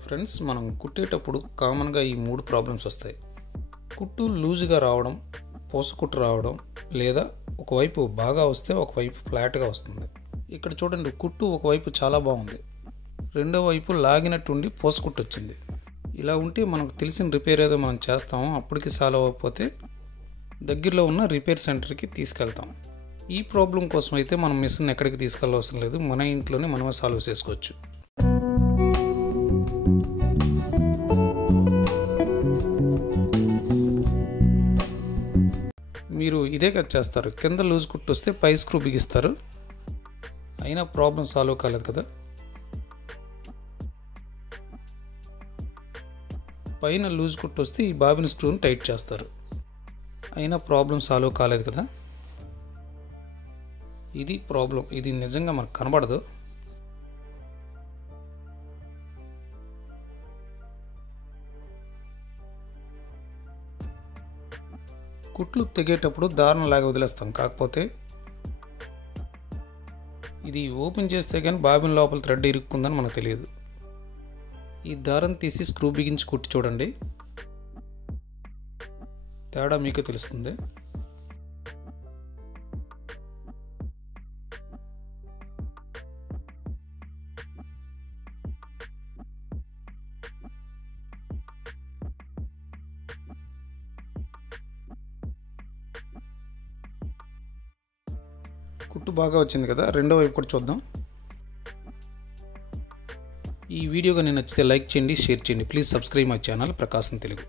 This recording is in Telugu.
ఫ్రెండ్స్, మనం కుట్టేటప్పుడు కామన్గా ఈ 3 ప్రాబ్లమ్స్ వస్తాయి. కుట్టు లూజ్గా రావడం, పూసకుట్టు రావడం, లేదా ఒకవైపు బాగా వస్తే ఒకవైపు ఫ్లాట్గా వస్తుంది. ఇక్కడ చూడండి, కుట్టు ఒకవైపు చాలా బాగుంది, రెండో వైపు లాగినట్టుండి పూసకుట్టు వచ్చింది. ఇలా ఉంటే మనకు తెలిసిన రిపేర్ ఏదో మనం చేస్తాము, అప్పటికి సాల్వ్ అవ్వకపోతే దగ్గరలో ఉన్న రిపేర్ సెంటర్కి తీసుకెళ్తాం. ఈ ప్రాబ్లం కోసం అయితే మనం మిషన్ ఎక్కడికి తీసుకెళ్ళవసరం లేదు, మన ఇంట్లోనే మనమే సాల్వ్ చేసుకోవచ్చు. మీరు ఇదే కట్ చేస్తారు, కింద లూజ్ కుట్టు వస్తే పై స్క్రూ బిగిస్తారు, అయినా ప్రాబ్లం సాల్వ్ కాలేదు కదా. పైన లూజ్ కుట్టు వస్తే ఈ బాబిన్ స్క్రూని టైట్ చేస్తారు, అయినా ప్రాబ్లం సాల్వ్ కాలేదు కదా. ఇది ప్రాబ్లం, ఇది నిజంగా మనకు కనబడదు. కుట్లు తెగేటప్పుడు దారం లాగా వదిలేస్తాం, కాకపోతే ఇది ఓపెన్ చేస్తే కానీ బాబిన్ లోపల థ్రెడ్ ఇరుక్కుందని మనకు తెలియదు. ఈ దారం తీసి స్క్రూ బిగించి కుట్టి చూడండి, తేడా మీకు తెలుస్తుంది. కుట్టు బాగా వచ్చింది కదా, రెండో వైపు కూడా చూద్దాం. ఈ వీడియో కానీ నచ్చితే లైక్ చేయండి, షేర్ చేయండి. Please subscribe my channel Prakasam Telugu.